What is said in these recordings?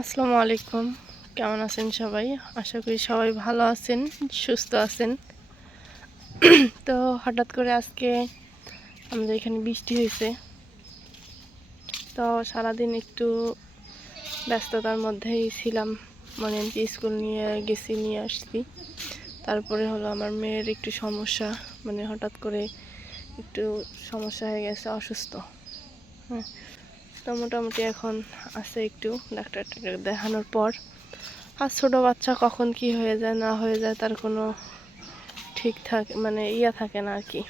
আসসালামু আলাইকুম। কেমন আছেন সবাই? আশা করি সবাই ভালো আছেন, সুস্থ আছেন। তো হঠাৎ করে আজকে আমাদের এখানে বৃষ্টি হয়েছে। তো সারাদিন একটু ব্যস্ততার মধ্যেই ছিলাম। মানে কি স্কুল নিয়ে গেছি, নিয়ে আসছি। তারপরে হলো আমার মেয়ের একটু সমস্যা। মানে হঠাৎ করে একটু সমস্যা হয়ে গেছে, অসুস্থ। হ্যাঁ তো মোটামুটি এখন আছে একটু ডাক্তার দেখানোর পর। আর ছোটো বাচ্চা কখন কি হয়ে যায়, না হয়ে যায় তার কোনো ঠিক থাকে মানে ইয়া থাকে না আর কি।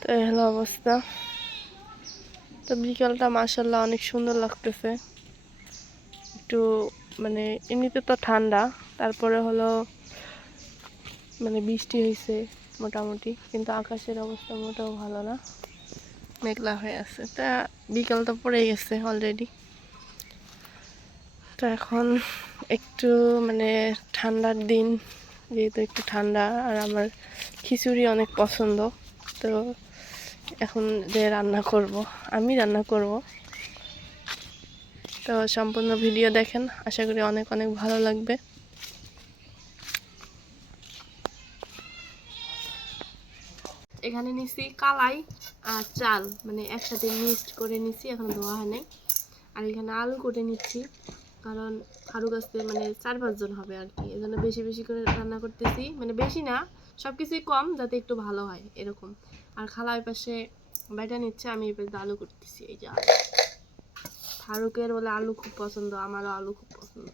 তো এই হলো অবস্থা। তো বিকালটা মাসাল্লাহ অনেক সুন্দর লাগতেছে। একটু মানে এমনিতে তো ঠান্ডা, তারপরে হলো মানে বৃষ্টি হয়েছে মোটামুটি, কিন্তু আকাশের অবস্থা মোটেও ভালো না। মেঘলা হয়ে আছে। তা বিকাল তো পড়ে গেছে অলরেডি তো এখন একটু মানে ঠান্ডার দিন, যেহেতু একটু ঠান্ডা, আর আমার খিচুড়ি অনেক পছন্দ। তো এখন যে রান্না করব, আমি রান্না করব। তো সম্পূর্ণ ভিডিও দেখেন, আশা করি অনেক অনেক ভালো লাগবে। এখানে নিছি কালাই আর চাল। মানে একসাথে মিক্সড করে নিছি, এখন ধোয়া হয় নাই। আর এখানে আলু কেটে নিচ্ছি, কারণ আলু গাছতে মানে চার পাঁচজন হবে আর কি, এজন্য বেশি বেশি করে রান্না করতেছি। মানে বেশি না সব কিছুই কম, যাতে একটু ভালো হয়, এরকম। আর খালা ওই পাশে বাইটা নিচ্ছে, আমি এই পাশে আলু করতেছি এই যে আলু। ফারুকের বলে আলু খুব পছন্দ, আমারও আলু খুব পছন্দ।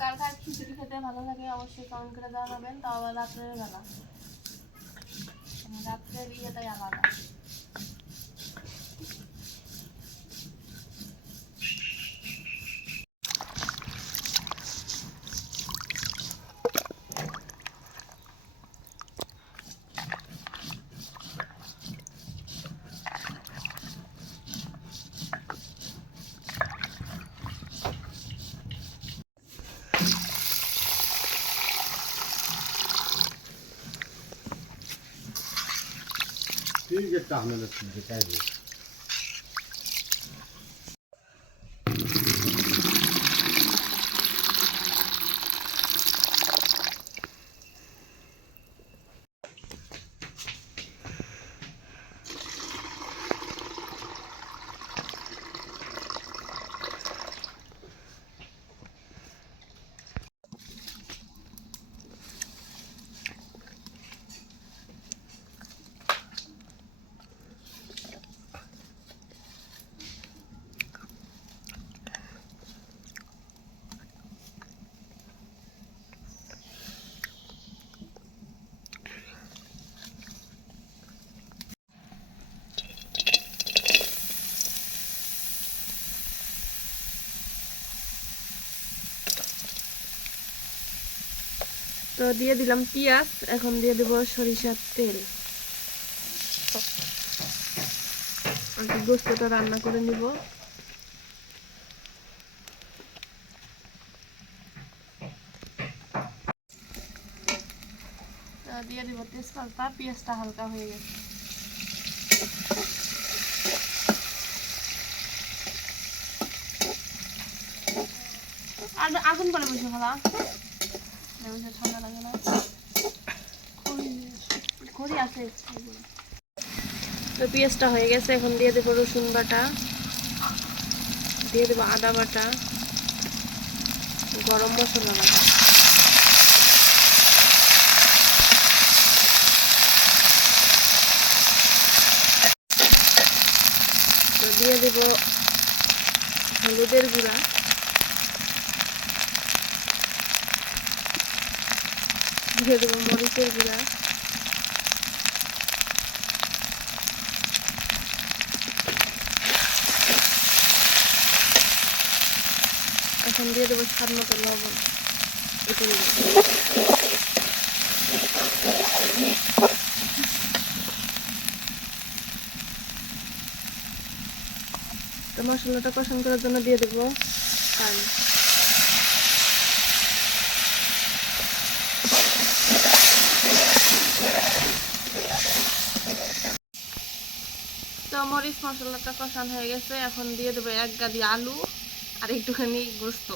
কার কার খিচুড়ি খেতে ভালো লাগে অবশ্যই কমেন্ট করে জানাবেন, তাও আবার রাত্রের বেলা। মানে রাত্রের ইয়েটাই আলাদা। 这个长得是什么概念？তো দিয়ে দিলাম পেঁয়াজ, এখন দিয়ে দেবো সরিষার তেল। গোস্তটা রান্না করে নিব। দিয়ে দিব তেজপাতা, পেঁয়াজটা হালকা হয়ে গেছে। আর আগুন পরে বসে বসে তো পেঁয়াজটা হয়ে গেছে, এখন দিয়ে দেবো রসুন বাটা। দিয়ে দেবো আদা বাটা, গরম মশলা বাটা। দিয়ে দেব হলুদের গুঁড়া। দিয়ে দেবো, মরিচের গুঁড়া এখন দিয়ে দেবো স্বাদ মতো লবণ। তো মশলাটা কষান করার জন্য দিয়ে দেবো পানি তো মরিচ মশলাটা কষান হয়ে গেছে, এখন দিয়ে দেবো এক গাদি আলু আর একটুখানি গোস্ত।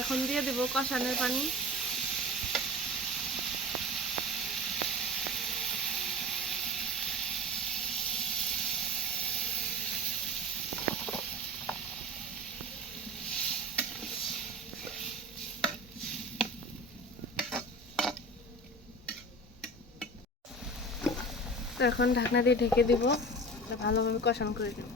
এখন দিয়ে দেবো কষানের পানি। এখন ঢাকনা দিয়ে ঢেকে দিব ভালোভাবে কষান করে দেবো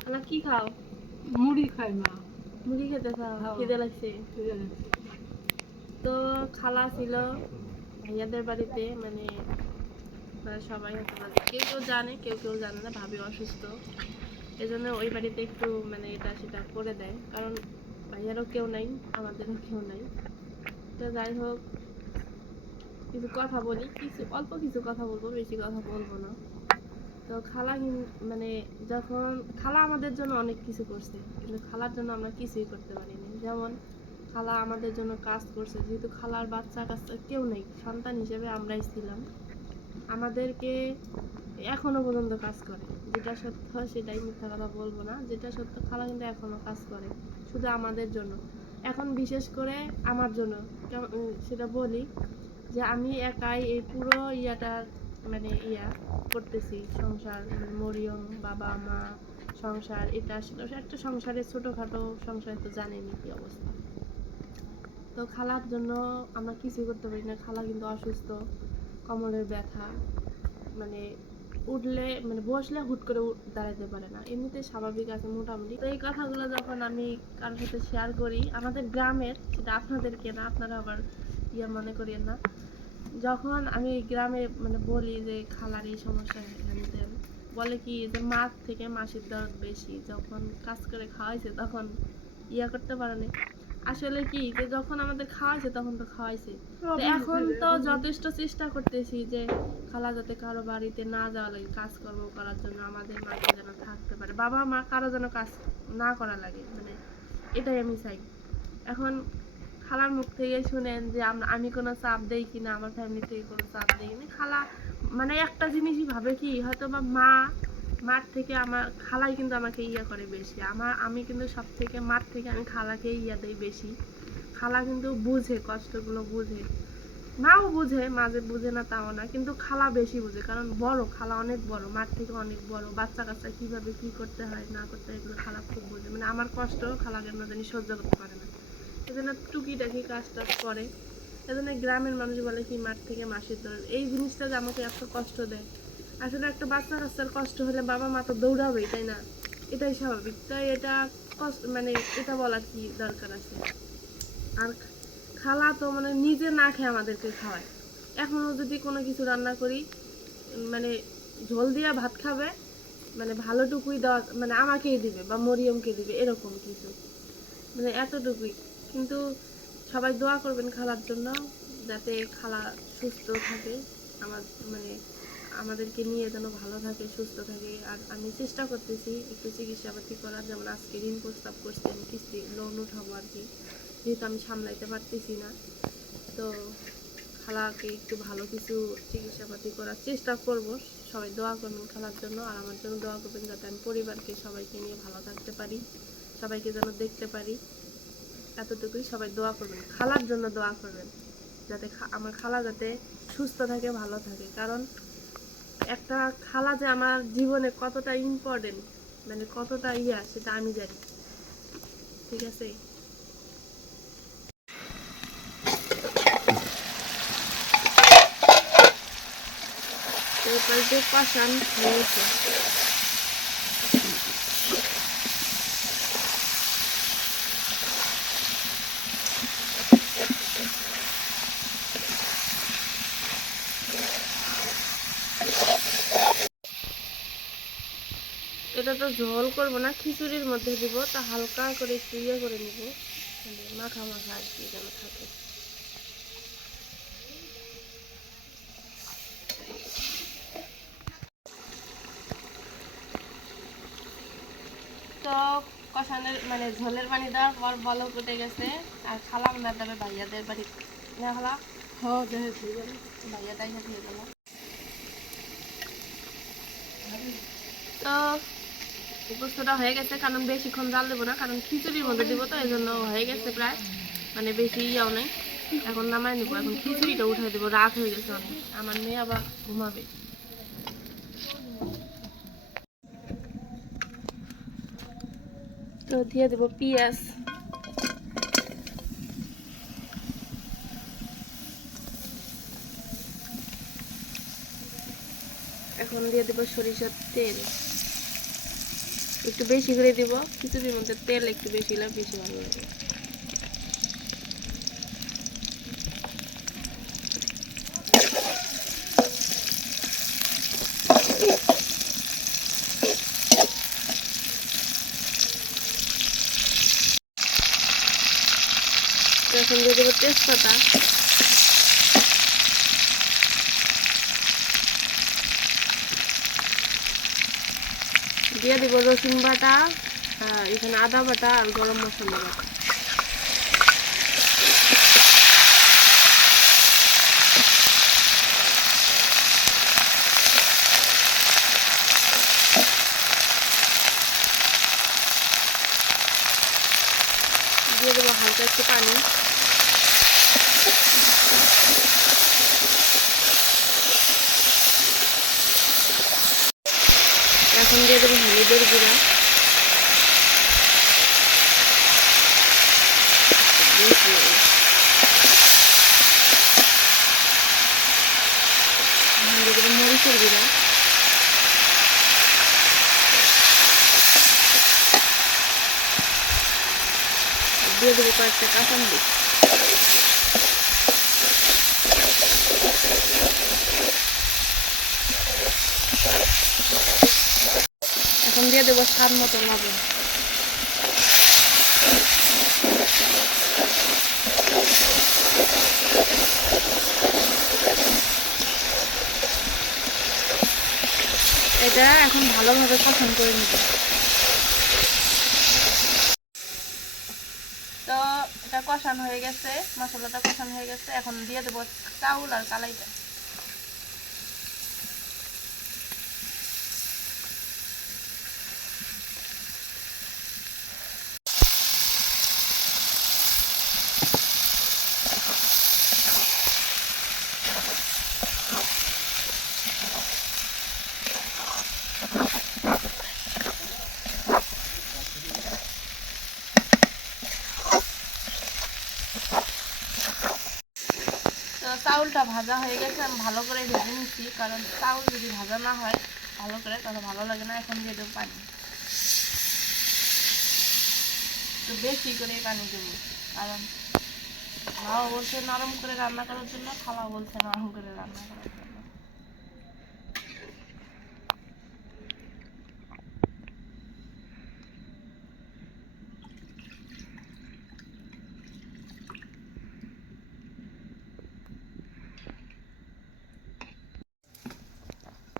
খালা কি খাও? মুড়ি খাই মা। মুড়ি খেতে হ্যাঁ। খিদে লাগছে? তো খালা ছিল ভাইয়াদের বাড়িতে মানে সবাই কেউ কেউ জানে কেউ কেউ জানে না ভাবি অসুস্থ। এজন্য ওই বাড়িতে একটু মানে এটা সেটা করে দেয়। কারণ ভাইয়ারও কেউ নাই আমাদেরও কেউ নাই। তো যাই হোক কিছু কথা বলি কিছু অল্প কিছু কথা বলব বেশি কথা বলব না। তো খালা মানে যখন খালা আমাদের জন্য অনেক কিছু করছে, কিন্তু খালার জন্য আমরা কিছুই করতে পারিনি। যেমন খালা আমাদের জন্য কাজ করছে, যেহেতু খালার বাচ্চা কাচ্চা কেউ নেই, সন্তান হিসেবে আমরাই ছিলাম। আমাদেরকে এখনও পর্যন্ত কাজ করে। যেটা সত্য, সেটাই মিথ্যা কথা বলব না। যেটা সত্য, খালা কিন্তু এখনও কাজ করে, শুধু আমাদের জন্য। এখন বিশেষ করে আমার জন্য সেটা বলি যে আমি একাই এই পুরো ইয়াটা মানে ইয়া করতেছি, সংসার, মরিয়ম, বাবা, মা, সংসার, এটা সেটা একটা সংসারের ছোটোখাটো সংসার তো জানেনি কি অবস্থা। তো খালার জন্য আমরা কিছুই করতে পারি না, খালা কিন্তু অসুস্থ, কমলের ব্যথা মানে উঠলে মানে বসলে হুট করে দাঁড়াতে পারে না। এমনিতে স্বাভাবিক আছে মোটামুটি। তো এই কথাগুলো যখন আমি কারোর সাথে শেয়ার করি, আমাদের গ্রামের, সেটা আপনাদেরকে না, আপনারা আবার ইয়ে মনে করিয়েন না যখন আমি গ্রামে মানে বলি যে খালার এই সমস্যা হ্যান বলে কি যে মাছ থেকে মাসির দরদ বেশি। যখন কাজ করে খাওয়াইছে তখন ইয়া করতে পারেনি আসলে কি যে যখন আমাদের খাওয়াইছে তখন তো খাওয়াইছে। এখন তো যথেষ্ট চেষ্টা করতেছি যে খালা যাতে কারও বাড়িতে না যাওয়া লাগে কাজকর্ম করার জন্য আমাদের মাকে যেন থাকতে পারে। বাবা মা কারও যেন কাজ না করা লাগে মানে এটাই আমি চাই। এখন খালার মুখ থেকে শুনেন যে আমি কোনো চাপ দেই কিনা, আমার ফ্যামিলি থেকে কোনো চাপ দেই কিনা। খালা মানে একটা জিনিসই ভাবে কি হয়তো বা মা, মার থেকে আমার, খালাই কিন্তু আমাকে ইয়া করে বেশি। আমার, আমি কিন্তু সব থেকে মার থেকে আমি খালাকে ইয়া দেই বেশি। খালা কিন্তু বুঝে, কষ্টগুলো বুঝে। মাও বুঝে, মাঝে বুঝে না তাও না, কিন্তু খালা বেশি বুঝে। কারণ বড়, খালা অনেক বড়, মার থেকে অনেক বড়। বাচ্চা কাচ্চা কীভাবে কি করতে হয়, না করতে হয়, এগুলো খালা খুব বুঝে। মানে আমার কষ্ট খালা কেন জানি সহ্য করতে পারে না। এজন্য টুকিটাকি কাজ টাজ করে। এজন্য গ্রামের মানুষ বলে কি, মাঠ থেকে মাসির দর এই জিনিসটা যে আমাকে এত কষ্ট দেয়। আসলে একটা বাচ্চা কাচ্চার কষ্ট হলে বাবা মা তো দৌড়াবেই, তাই না? এটাই স্বাভাবিক। তাই এটা কষ্ট মানে এটা বলার কি দরকার আছে? আর খালা তো মানে নিজে না খেয়ে আমাদেরকে খাওয়ায়। এখনও যদি কোনো কিছু রান্না করি মানে ঝোল দিয়া ভাত খাবে মানে ভালোটুকুই দেওয়া মানে আমাকেই দিবে বা মরিয়মকে দিবে, এরকম কিছু। মানে এতটুকুই। কিন্তু সবাই দোয়া করবেন খালার জন্য যাতে খালা সুস্থ থাকে, আমার মানে আমাদেরকে নিয়ে যেন ভালো থাকে, সুস্থ থাকে। আর আমি চেষ্টা করতেছি একটু চিকিৎসাপাতি করার, যেমন আজকে ঋণ প্রস্তাব করছি আমি কিস্তি লোন উঠাবো আর কি। যেহেতু আমি সামলাইতে পারতেছি না, তো খালাকে একটু ভালো কিছু চিকিৎসাপাতি করার চেষ্টা করব। সবাই দোয়া করবেন খালার জন্য, আর আমার জন্য দোয়া করবেন যাতে আমি পরিবারকে সবাইকে নিয়ে ভালো থাকতে পারি, সবাইকে যেন দেখতে পারি। এতটুকুই সবাই দোয়া করবেন। খালার জন্য দোয়া করবেন। যাতে আমার খালা যাতে সুস্থ থাকে, ভালো থাকে। কারণ একটা খালা যে আমার জীবনে কতটা ইম্পর্টেন্ট মানে কতটা ইয়া, সেটা আমি জানি। ঠিক আছে? কষান হয়েছে এটা তো ঝোল করব না খিচুড়ির মধ্যে দিব তা হালকা করে একটু ইয়ে করে নিব। মাখা মাখা আর কি যেন থাকে। তো কষানের মানে ঝোলের পানি দেওয়ার পর বল ফুটে গেছে। আর খালাম না তবে ভাইয়াদের বাড়ি। না খালা? হ্যাঁ দেখেছি ভাইয়া তাই দিয়ে গেল। তো গোস্তটা হয়ে গেছে, কারণ বেশিক্ষণ জাল দেবো না, কারণ খিচুড়ির মধ্যে দিব তো এই জন্য হয়ে গেছে প্রায় মানে বেশি ইয়াও নেই। এখন নামাই নেব, এখন খিচুড়িটা উঠাই দেবো, রাত হয়ে গেছে আমার মেয়ে আবার ঘুমাবে। তো দিয়ে দেবো পিঁয়াজ। এখন দিয়ে দেবো সরিষার তেল। একটু বেশি করে দিব। খিচুড়ির মধ্যে তেল একটু বেশি হলে বেশি ভালো লাগে তো এখন দিয়ে দেবো তেজপাতা দিয়ে দিব রসুন বাটা আর এখানে আদা বাটা আর গরম মশলা বাটা দিয়ে দেবো হালকা একটু পানি এখন দিয়ে দেবো হলুদের গুঁড়া এখন দিয়ে দেবো মরিচের গুঁড়া। দিয়ে দেবো কয়েকটা কাঁচামরিচ। এখন দিয়ে দেবো স্বাদ মতো লবণ। এটা এখন ভালোভাবে শাসন করে নিতে। তো এটা কষান হয়ে গেছে, মশলাটা কষান হয়ে গেছে, এখন দিয়ে দেবো চাউল আর কালাইটা তো চাউলটা ভাজা হয়ে গেছে, আমি ভালো করে ভেজে নিচ্ছি, কারণ চাউল যদি ভাজা না হয়, ভালো করে তাহলে ভালো লাগে না এখন দিয়ে দেবো পানি। তো বেশি করে পানি দেবো, কারণ মাও বলছে নরম করে রান্না করার জন্য, খালা বলছে নরম করে রান্না করার জন্য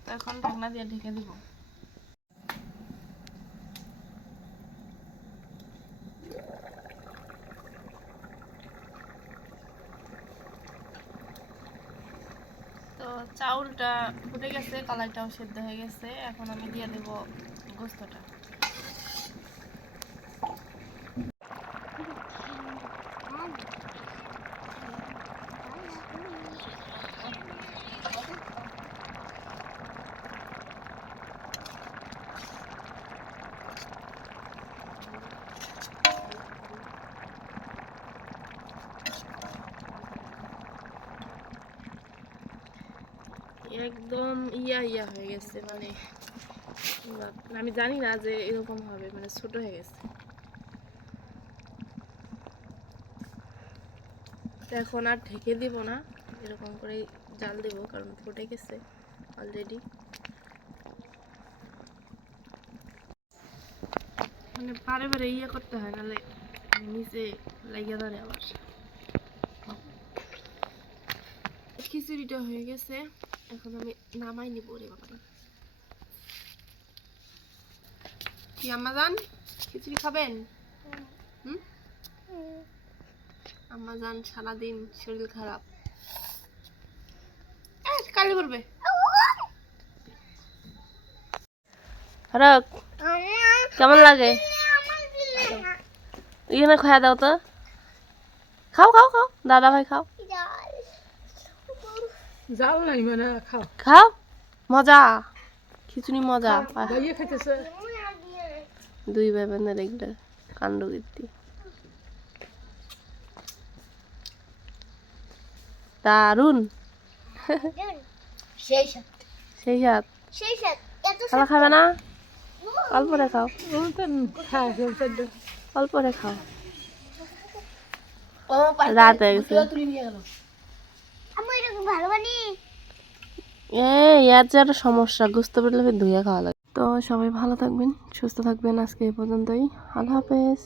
তো এখন ঢাকনা দিয়ে ঢেকে দিব। তো চাউলটা ফুটে গেছে কালারটাও সেদ্ধ হয়ে গেছে। এখন আমি দিয়ে দেব গোস্তটা। ইয়া ইয়া হয়ে গেছে মানে আমি জানি না যে এরকম হবে মানে ছোট হয়ে গেছে। এখন আর ঢেকে দিব না, এরকম করে জাল দেব, কারণ ফুটে গেছে অলরেডি মানে পারে পারে ইয়ে করতে হয় নাহলে নিচে লাগিয়ে ধরে আবার। খিচুড়িটা হয়ে গেছে। এখন আমি নামাই নিব রে বাবা কি আম্মা জান খিচুড়ি খাবেন? হুম? আম্মা সারাদিন শরীর খারাপ। কালি পড়বে হরক কেমন লাগে? এখানে খাওয়া দাও তো। খাও খাও খাও। দাদা ভাই, খাও। যাও নাই মানে খাও। খাও? মজা। খিচুড়ি মজা। ভাইয়া খাইতেছে। দুই ভাই বোনের এগুলো কাণ্ড কীর্তি দারুণ সেই সাথ। সেই সাত সেই সাথ। খালা খাবে না? অল্প রে খাও। অল্প রে খাও। রাত হয়ে গেছে আমি এরকম ভালো বানি এ ইয়ার যে একটা সমস্যা, গুস্ত পারলে ধুয়ে খাওয়া লাগে। তো সবাই ভালো থাকবেন, সুস্থ থাকবেন আজকে এই পর্যন্তই। আল্লাহ হাফেজ।